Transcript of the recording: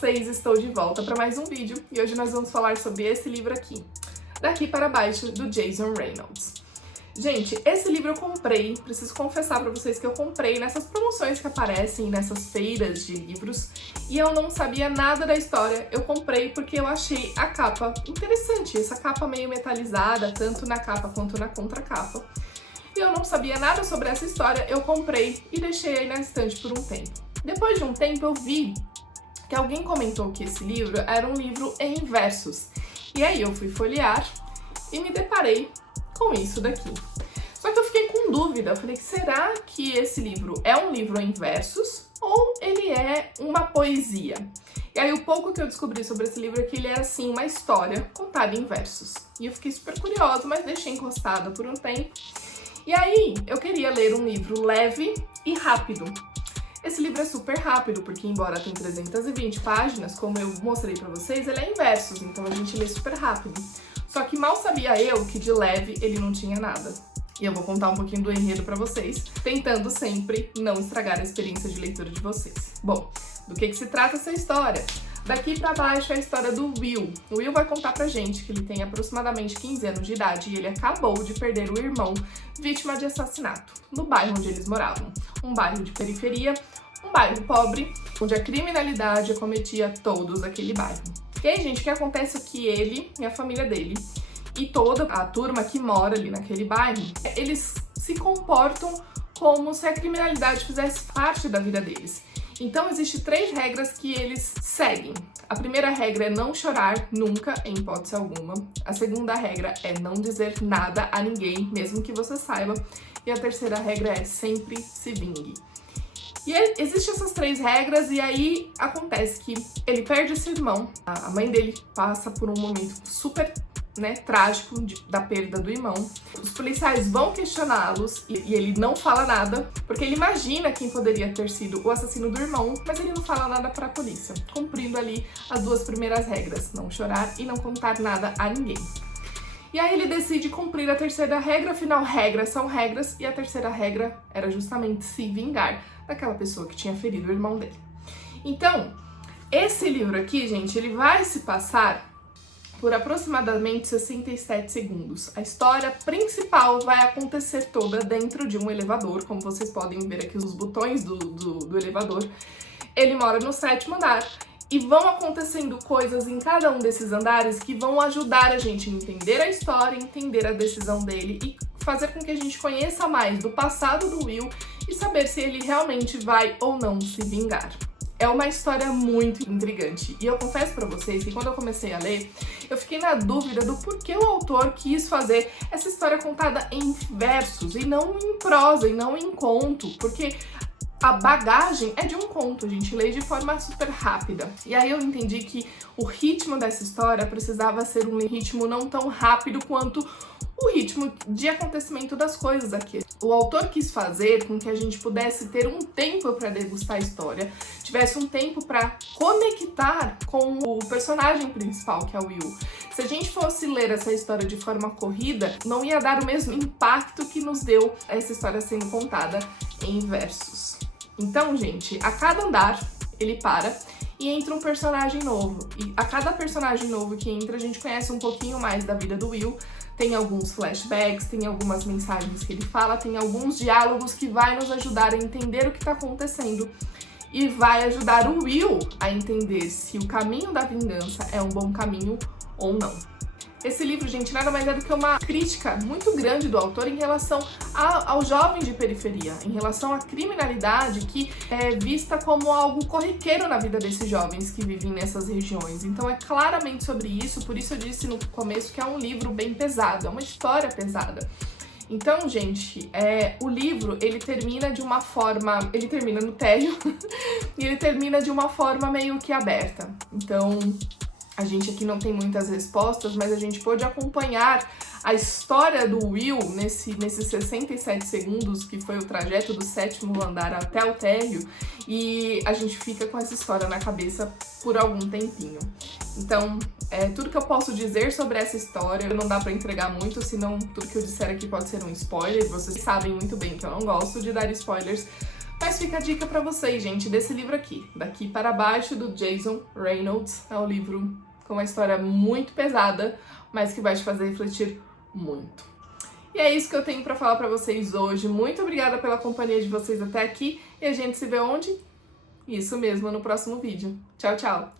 vocês? Estou de volta para mais um vídeo e hoje nós vamos falar sobre esse livro aqui, Daqui para Baixo, do Jason Reynolds. Gente, esse livro eu comprei, preciso confessar para vocês que eu comprei nessas promoções que aparecem nessas feiras de livros e eu não sabia nada da história. Eu comprei porque eu achei a capa interessante, essa capa meio metalizada, tanto na capa quanto na contracapa. E eu não sabia nada sobre essa história, eu comprei e deixei aí na estante por um tempo. Depois de um tempo eu vi que alguém comentou que esse livro era um livro em versos. E aí eu fui folhear e me deparei com isso daqui. Só que eu fiquei com dúvida, eu falei, será que esse livro é um livro em versos ou ele é uma poesia? E aí o pouco que eu descobri sobre esse livro é que ele é assim, uma história contada em versos. E eu fiquei super curiosa, mas deixei encostada por um tempo. E aí eu queria ler um livro leve e rápido. Esse livro é super rápido, porque embora tenha 320 páginas, como eu mostrei pra vocês, ele é em versos, então a gente lê super rápido. Só que mal sabia eu que de leve ele não tinha nada. E eu vou contar um pouquinho do enredo pra vocês, tentando sempre não estragar a experiência de leitura de vocês. Bom, do que se trata essa história? Daqui pra baixo é a história do Will. O Will vai contar pra gente que ele tem aproximadamente 15 anos de idade e ele acabou de perder o irmão vítima de assassinato no bairro onde eles moravam. Um bairro de periferia, um bairro pobre, onde a criminalidade acometia todos aquele bairro. E aí, gente, o que acontece é que ele e a família dele e toda a turma que mora ali naquele bairro, eles se comportam como se a criminalidade fizesse parte da vida deles. Então, existem 3 regras que eles seguem. A primeira regra é não chorar nunca, em hipótese alguma. A segunda regra é não dizer nada a ninguém, mesmo que você saiba. E a terceira regra é sempre se vingue. E existem essas 3 regras e aí acontece que ele perde esse irmão. A mãe dele passa por um momento super trágico da perda do irmão. Os policiais vão questioná-los e ele não fala nada, porque ele imagina quem poderia ter sido o assassino do irmão, mas ele não fala nada para a polícia, cumprindo ali as 2 primeiras regras, não chorar e não contar nada a ninguém. E aí ele decide cumprir a terceira regra, afinal regras são regras, e a terceira regra era justamente se vingar daquela pessoa que tinha ferido o irmão dele. Então, esse livro aqui, gente, ele vai se passar por aproximadamente 67 segundos. A história principal vai acontecer toda dentro de um elevador, como vocês podem ver aqui os botões do elevador. Ele mora no 7º andar e vão acontecendo coisas em cada um desses andares que vão ajudar a gente a entender a história, entender a decisão dele e fazer com que a gente conheça mais do passado do Will e saber se ele realmente vai ou não se vingar. É uma história muito intrigante e eu confesso pra vocês que quando eu comecei a ler, eu fiquei na dúvida do porquê o autor quis fazer essa história contada em versos e não em prosa e não em conto, porque a bagagem é de um conto, a gente lê de forma super rápida. E aí eu entendi que o ritmo dessa história precisava ser um ritmo não tão rápido quanto o ritmo de acontecimento das coisas aqui. O autor quis fazer com que a gente pudesse ter um tempo para degustar a história, tivesse um tempo para conectar com o personagem principal, que é o Will. Se a gente fosse ler essa história de forma corrida, não ia dar o mesmo impacto que nos deu essa história sendo contada em versos. Então, gente, a cada andar ele para e entra um personagem novo. E a cada personagem novo que entra, a gente conhece um pouquinho mais da vida do Will. Tem alguns flashbacks, tem algumas mensagens que ele fala, tem alguns diálogos que vai nos ajudar a entender o que está acontecendo e vai ajudar o Will a entender se o caminho da vingança é um bom caminho ou não. Esse livro, gente, nada mais é do que uma crítica muito grande do autor em relação ao jovem de periferia, em relação à criminalidade que é vista como algo corriqueiro na vida desses jovens que vivem nessas regiões. Então é claramente sobre isso, por isso eu disse no começo que é um livro bem pesado, é uma história pesada. Então, gente, o livro, ele termina de uma forma, ele termina no térreo e ele termina de uma forma meio que aberta. Então, a gente aqui não tem muitas respostas, mas a gente pôde acompanhar a história do Will nesses 67 segundos, que foi o trajeto do 7º andar até o térreo, e a gente fica com essa história na cabeça por algum tempinho. Então, tudo que eu posso dizer sobre essa história, não dá pra entregar muito, senão tudo que eu disser aqui pode ser um spoiler, vocês sabem muito bem que eu não gosto de dar spoilers, mas Mas fica a dica pra vocês, gente, desse livro aqui, Daqui para Baixo, do Jason Reynolds. É um livro com uma história muito pesada, mas que vai te fazer refletir muito. E é isso que eu tenho pra falar pra vocês hoje. Muito obrigada pela companhia de vocês até aqui. E a gente se vê onde? Isso mesmo, no próximo vídeo. Tchau, tchau!